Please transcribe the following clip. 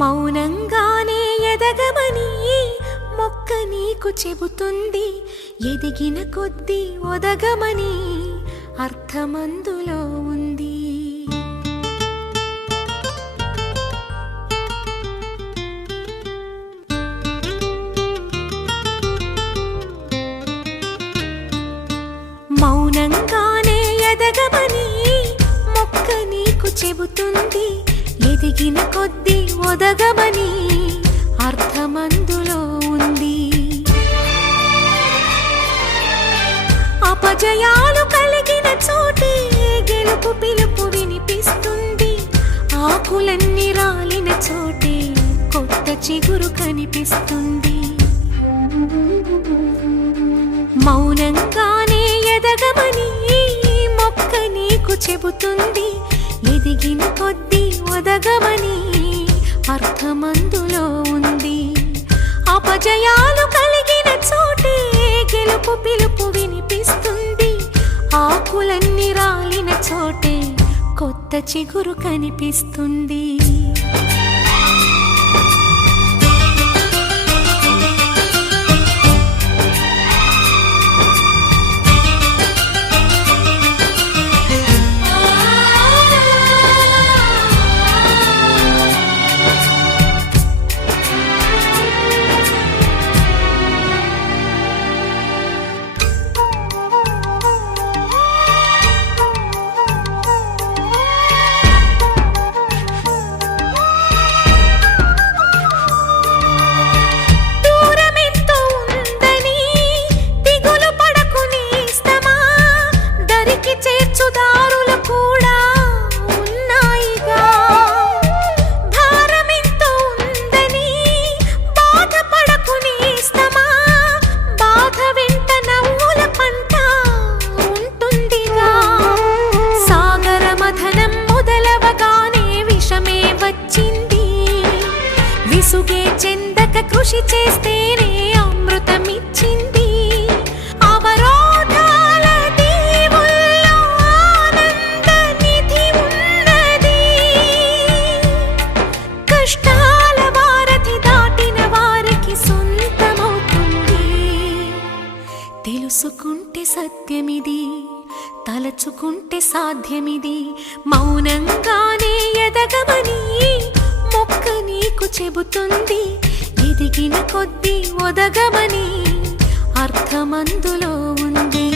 మౌనంగానే ఎదగమని మొక్క నీకు చెబుతుంది. ఎదిగిన కొద్దీ ఒదగమని అర్థమందులో ఉంది. మౌనంగానే ఎదగమని మొక్క నీకు చెబుతుంది. ఎదిగిన కొద్దీ ఒదగమని అర్థమందులో ఉంది. అపజయాలు కలిగిన చోటే గెలుపు పిలుపు వినిపిస్తుంది. ఆకులన్నీ రాలిన చోటే కొత్త చిగురు కనిపిస్తుంది. మౌనంగానే ఎదగమని మొక్క నీకు చెబుతుంది. ఎదిగిన కొద్దీ ఒదగమని అర్థమందులో ఉంది. అపజయాలు కలిగిన చోటే గెలుపు పిలుపు వినిపిస్తుంది. ఆకులన్నీ రాలిన చోటే కొత్త చిగురు కనిపిస్తుంది. విసుగే చెందక కృషి చేస్తేనే అమృతమిచ్చింది. అవరోధాల దీవుల్లో ఆనంద నిధి ఉన్నది. కష్టాల వారధి దాటిన వారికి సొంతమవుతుంది. తెలుసుకుంటే సత్యమిది, తలచుకుంటే సాధ్యమిది. మౌనంగానే ఎదగమని మొక్క నీకు చెబుతుంది. ఎదిగిన కొద్దీ ఒదగమని అర్థమందులో ఉంది.